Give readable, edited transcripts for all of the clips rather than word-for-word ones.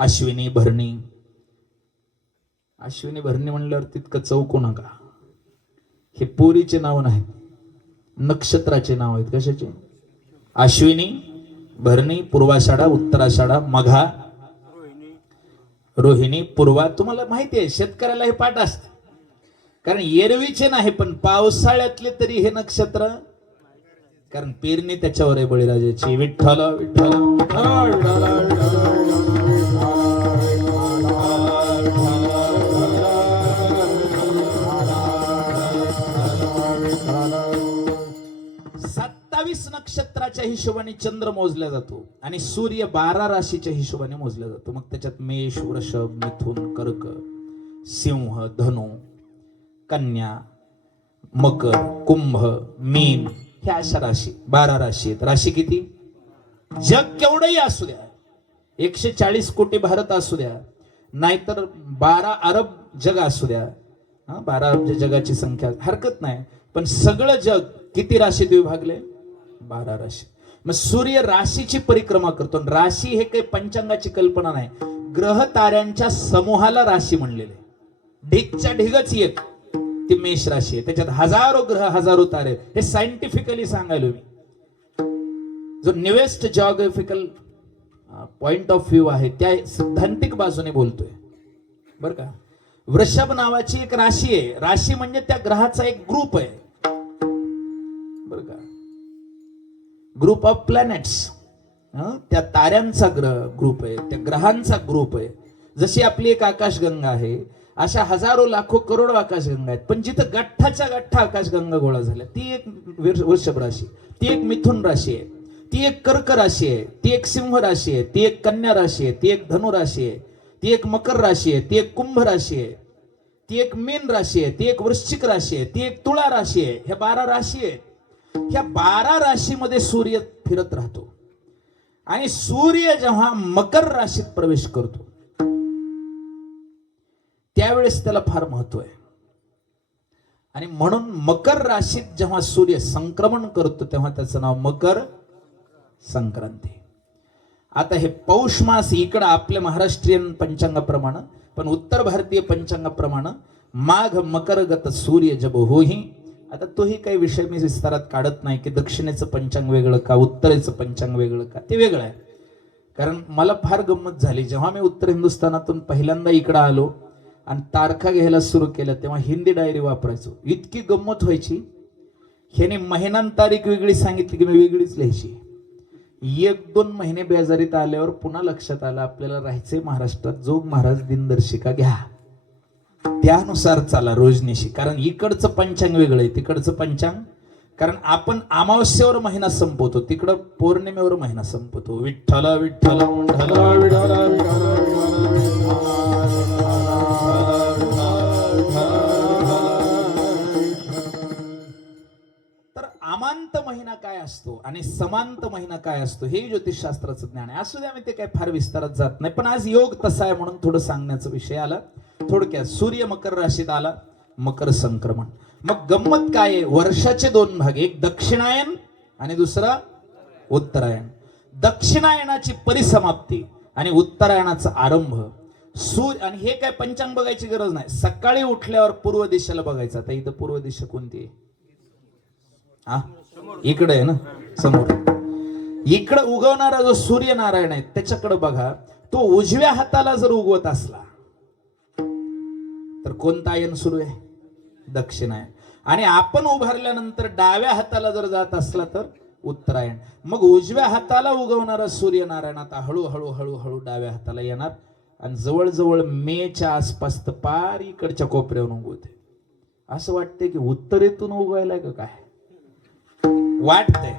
अश्विनी भरणी. अश्विनी भरणी म्हणल्यावर तितकं चौकू नका. हे पोरीचे नाव नाहीत, नक्षत्राचे नाव आहेत. कशाचे? अश्विनी भरणी, पूर्वाषाढा, उत्तराषाढा, मघा, रोहिणी, पूर्वा. तुम्हाला माहिती आहे शेतकऱ्याला हे पाठ असते, कारण एरवीचे नाही पण पावसाळ्यातले तरी हे नक्षत्र, कारण पेरणी त्याच्यावर आहे बळीराजाची. विठ्ठल विठ्ठल नक्षत्राच्या हिशोबाने चंद्र मोजला जातो आणि सूर्य 12 राशीच्या हिशोबाने मोजला जातो. मग त्याच्यात मेष, वृषभ, मिथुन, कर्क, सिंह, धनु, कन्या, मकर, कुंभ, मीन, ह्या अशा राशी 12 राशी आहेत. राशी किती? जग केवढंही असू द्या, 140 कोटी भारत असू द्या, नाहीतर 12 अरब जग असू द्या, 12 अब्ज जगाची संख्या हरकत नाही, पण सगळं जग किती राशीत विभागले? 12 राशी. मग सूर्य राशीची परिक्रमा करतो. राशी हे काही पंचांगाची कल्पना नाही, ग्रह ताऱ्यांच्या समूहाला राशी म्हणलेले. ढिगच्या ढिगच एक ती मेष राशी आहे, त्याच्यात हजारो ग्रह, हजारो तारे. हे सायंटिफिकली सांगायलो मी. जो newest geographical point of view आहे त्या सिद्धांतिक बाजूने बोलतोय बर का. वृषभ नावाची एक राशी आहे. राशी म्हणजे त्या ग्रहाचा एक ग्रुप आहे बर का, ग्रुप ऑफ प्लॅनेट्स. त्या ताऱ्यांचा ग्रुप आहे, त्या ग्रहांचा ग्रुप आहे. जशी आपली एक आकाशगंगा आहे, अशा हजारो लाखो करोडो आकाशगंगा आहेत. पण जिथं गठ्ठाच्या गठ्ठा आकाशगंगा गोळा झाल्या ती एक वृषभ राशी, ती एक मिथुन राशी आहे, ती एक कर्क राशी आहे, ती एक सिंह राशी आहे, ती एक कन्या राशी आहे, ती एक धनु राशी आहे, ती एक मकर राशी आहे, ती एक कुंभ राशी आहे, ती एक मीन राशी आहे, ती एक वृश्चिक राशी आहे, ती एक तुळा राशी आहे. ह्या 12 राशी आहेत. ह्या 12 राशीमध्ये सूर्य फिरत राहतो आणि सूर्य जेव्हा मकर राशीत प्रवेश करतो त्यावेळेस त्याला फार महत्व आहे. आणि म्हणून मकर राशीत जेव्हा सूर्य संक्रमण करतो तेव्हा त्याचं नाव मकर संक्रांती. आता हे पौष मास इकडं आपल्या महाराष्ट्रीयन पंचांगाप्रमाणे, पण उत्तर भारतीय पंचांगाप्रमाणे माघ मकरगत सूर्य जब होही. आता तोही काही विषय मी विस्तारात काढत नाही की दक्षिणेचं पंचांग वेगळं का उत्तरेचं पंचांग वेगळं का, ते वेगळं आहे. कारण मला फार गंमत झाली जेव्हा मी उत्तर हिंदुस्थानातून पहिल्यांदा इकडं आलो आणि तारखा घ्यायला सुरू केलं तेव्हा हिंदी डायरी वापरायचो. इतकी गंमत व्हायची, ह्याने महिना तारीख वेगळी सांगितली की मी वेगळीच लिहायची. 1-2 महिने बेजारीत आल्यावर पुन्हा लक्षात आलं आपल्याला राहायचंय महाराष्ट्रात, जोग महाराज दिनदर्शिका घ्या, त्यानुसार चाला रोजनिशी. कारण इकडचं पंचांग वेगळं आहे, तिकडचं पंचांग. कारण आपण अमावस्येवर महिना संपवतो, तिकडं पौर्णिमेवर महिना संपवतो. विठ्ठल विठ्ठल तर अमांत महिना काय असतो आणि समांत महिना काय असतो हे ज्योतिषशास्त्राचं ज्ञान आहे. असू द्या, मी ते काय फार विस्तारात जात नाही, पण आज योग तसा आहे म्हणून थोडं सांगण्याचा विषय आला. थोडक्यात सूर्य मकर राशीत आला, मकर संक्रमण. मग गंमत काय आहे, वर्षाचे 2 भाग, एक दक्षिणायन आणि दुसरा उत्तरायण. दक्षिणायनाची परिसमाप्ती आणि उत्तरायणाचा आरंभ. सूर्य आणि हे काय पंचांग बघायची गरज नाही, सकाळी उठल्यावर पूर्व दिशेला बघायचं. आता इथं पूर्व दिशा कोणती आहे? इकडे आहे ना, समोर. इकडे उगवणारा जो सूर्यनारायण आहे त्याच्याकडे बघा. तो उजव्या हाताला जर उगवत असला तर कोणता आयन सुरू आहे? दक्षिणायन. आणि आपण उभारल्यानंतर डाव्या हाताला जर जात असला तर उत्तरायण. मग उजव्या हाताला उगवणारा सूर्यनारायण आता हळूहळू हळूहळू डाव्या हाताला येणार आणि जवळजवळ मेच्या आसपास तर पार इकडच्या कोपऱ्यावरून उगवते. असं वाटतंय की उत्तरेतून उगवायला का काय वाटतंय.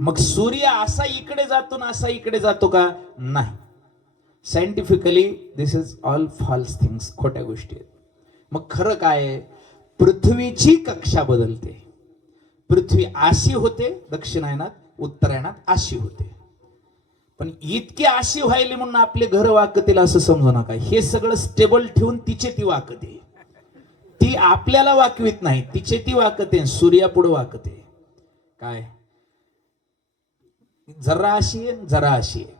मग सूर्य असा इकडे जातो ना असा इकडे जातो का? नाही. Scientifically this is all false things, खोट्या गोष्टी आहेत. मग खरं काय? पृथ्वीची कक्षा बदलते. पृथ्वी आशी होते दक्षिणायनात, उत्तरायणात आशी होते. पण इतकी आशी व्हायली म्हणून आपले घर वाकतील असं समजू नका. हे सगळं स्टेबल ठेवून तिचे ती वाकते. ती आपल्याला वाकवीत नाही, तिचे ती वाकते, सूर्यापुढे वाकते. काय? जरा अशी आहे, जरा अशी आहे.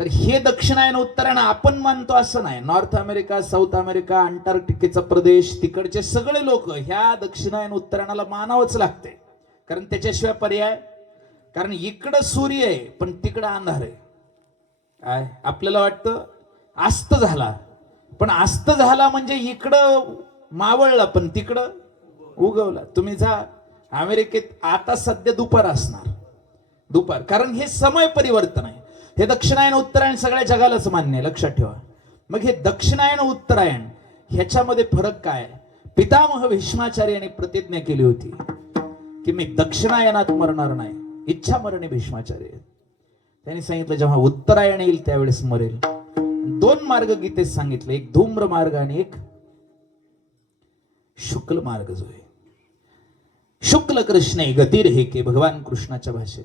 तर हे दक्षिणायन उत्तरायण आपण मानतो असं नाही. नॉर्थ अमेरिका, साऊथ अमेरिका, अंटार्क्टिकेचा प्रदेश, तिकडचे सगळे लोक ह्या दक्षिणायन उत्तरायणाला मानावंच लागते, कारण त्याच्याशिवाय पर्याय. कारण इकडं सूर्य आहे पण तिकडं अंधार आहे. काय आपल्याला वाटतं अस्त झाला, पण अस्त झाला म्हणजे इकडं मावळला पण तिकडं उगवला. तुम्ही जा अमेरिकेत, आता सध्या दुपार असणार, दुपार, कारण हे समय परिवर्तन आहे. हे दक्षिणायन उत्तरायण सगळ्या जगालाच मान्य आहे, लक्षात ठेवा. मग हे दक्षिणायन उत्तरायण ह्याच्यामध्ये फरक काय? पितामह भीष्माचार्य यांनी प्रतिज्ञा केली होती की मी दक्षिणायनात मरणार नाही, इच्छा मरणे भीष्माचार्य. त्यांनी सांगितलं जेव्हा उत्तरायण येईल त्यावेळेस मरेल. 2 मार्ग गीतेत सांगितले, एक धूम्र मार्ग आणि एक शुक्ल मार्ग. जो आहे शुक्ल कृष्णे गतिरेके, भगवान कृष्णाच्या भाषेत.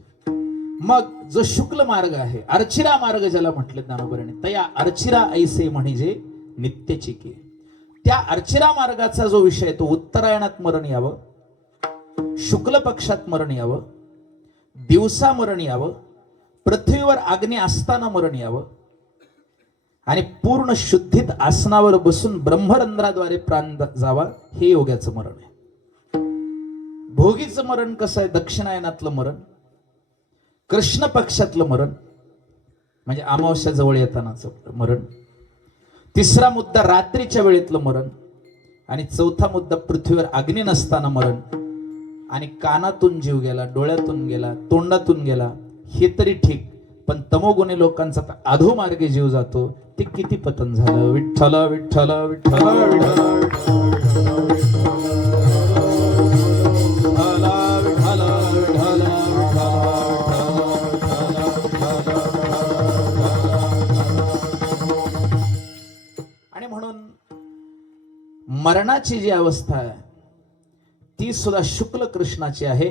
मग जो शुक्ल मार्ग आहे, अर्चिरा मार्ग ज्याला म्हटले ज्ञानोबराने, तया अर्चिरा ऐसे म्हणजे नित्यची की. त्या अर्चिरा मार्गाचा जो विषय तो उत्तरायणात मरण यावं, शुक्ल पक्षात मरण यावं, दिवसा मरण यावं, पृथ्वीवर अग्नी असताना मरण यावं, आणि पूर्ण शुद्धीत आसनावर बसून ब्रह्मरंध्राद्वारे प्राण जावा, हे योग्याचं मरण आहे. भोगीचं मरण कसं आहे? दक्षिणायनातलं मरण, कृष्ण पक्षातलं मरण म्हणजे अमावस्या जवळ येतानाच मरण. 3रा मुद्दा रात्रीच्या वेळेतलं मरण, आणि 4था मुद्दा पृथ्वीवर अग्नी नसताना मरण. आणि कानातून जीव गेला, डोळ्यातून गेला, तोंडातून गेला, हे तरी ठीक, पण तमोगुणी लोकांचा अधोमार्गे जीव जातो, ते किती पतन झालं. विठ्ठल विठ्ठल विठ्ठल आणि म्हणून मरणाची जी अवस्था आहे ती सुद्धा शुक्ल कृष्णाची आहे,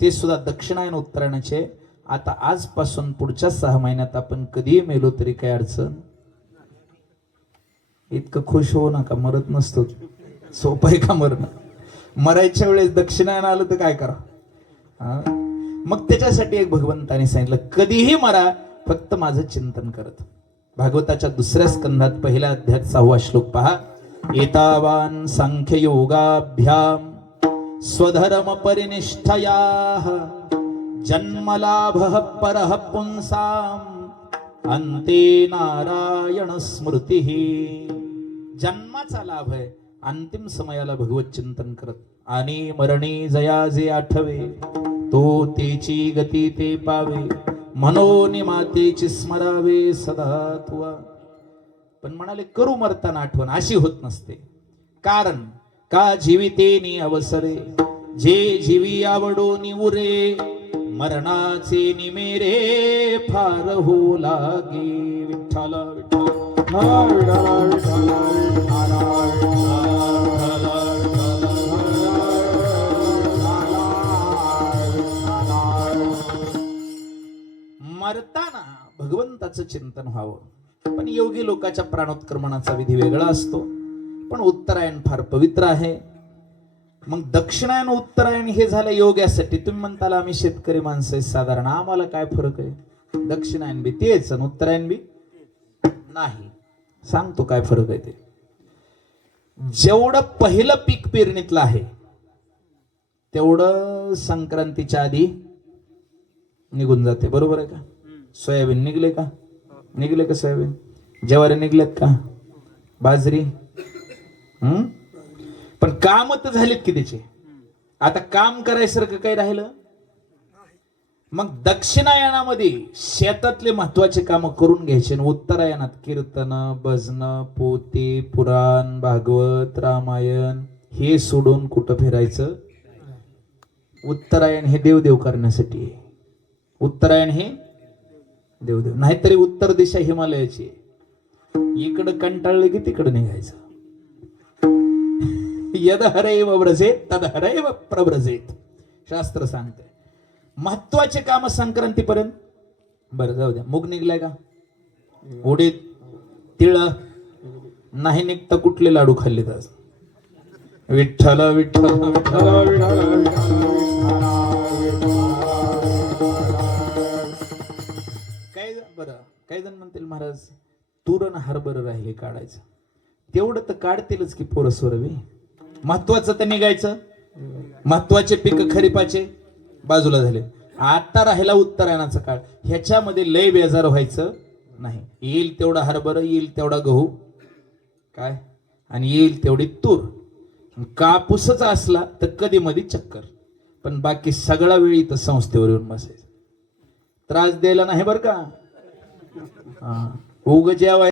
ती सुद्धा दक्षिणायन उत्तरायणाची आहे. आता आजपासून पुढच्या 6 महिन्यात आपण कधीही मेलो तरी काय अडचण. इतकं खुश होऊ नका, मरत नसतो. सोपं आहे का मरणं? मरायच्या वेळेस दक्षिणायन आलं तर काय करा. मग त्याच्यासाठी एक भगवंताने सांगितलं, कधीही मरा, फक्त माझं चिंतन करत. भागवताच्या 2ऱ्या स्कंधात 1ल्या अध्यायात 6वा श्लोक पहा. एतावान सांख्य योगाभ्याम स्वधर्म परिनिष्ठया जन्मलाभः परः पुंसाम अंते नारायण स्मृती. जन्माचा लाभ आहे, अंतिम समयाला भगवत चिंतन करत. आणि मरणी जया जे आठवे, तो तेची गती ते पावे, मनोनी मातेची स्मरावे सदा तुवा. पण म्हणाले करू मरताना आठवण, अशी होत नसते. कारण का जीवितेनी अवसरे, जे जीवी आवडो निउरे, मरणाचे निमेरे फार हो लागे. विठ्ठल मरताना भगवंताचं चिंतन व्हावं. पण योगी लोकांच्या प्राणोत्क्रमणाचा विधी वेगळा असतो. पण उत्तरायण फार पवित्र आहे. मग दक्षिणायन उत्तरायण हे झालं योग्यासाठी. तुम्ही म्हणताल आम्ही शेतकरी माणसं आहे साधारण, आम्हाला काय फरक आहे? दक्षिणायन बी तेच आणि उत्तरायण बी नाही. सांगतो काय फरक आहे ते. जेवढं पहिलं पीक पेरणीतलं आहे तेवढं संक्रांतीच्या आधी निघून जाते, बरोबर आहे का? सोयाबीन निघले का? निघले का सोयाबीन? ज्वारी निघलेत का? बाजरी? पण काम तर झालेत की त्याचे. आता काम करायसारखं काही राहिलं? मग दक्षिणायनामध्ये शेतातले महत्वाचे काम करून घ्यायचे, उत्तरायणात कीर्तन, भजन, पोते, पुराण, भागवत, रामायण हे सोडून कुठं फिरायचं? उत्तरायण हे देवदेव करण्यासाठी आहे. उत्तरायण हे देवदेव. नाहीतरी उत्तर दिशा हिमालयाची, इकडं कंटाळलं की तिकडं निघायचं. यद हरैव व्रजेत तद हरैव प्रव्रजेत, शास्त्र सांगते. महत्वाचे काम संक्रांतीपर्यंत. बरं जाऊ द्या. मूग निघलाय का? उडीद, तिळ नाही निघता कुठले लाडू खाल्लेत आज? विठ्ठल विठ्ठल विठ्ठल काय. बरं काही जण म्हणतील महाराज तुरण हरभर राहिले काढायचं, तेवढं तर काढतीलच की पोरं सोरवे, महत्वाचं तर निघायचं. महत्वाचे पीक खरीपाचे बाजूला झाले, आता राहिला उत्तरायणाचा काळ, ह्याच्यामध्ये लय बेजार व्हायचं नाही. येईल तेवढा हरभर, येईल तेवढा गहू काय, आणि येईल तेवढी तूर. कापूसच असला तर कधी मध्ये चक्कर, पण बाकी सगळा वेळ इथं संस्थेवर येऊन बसायचं. त्रास द्यायला नाही बरं का. उग जेवाय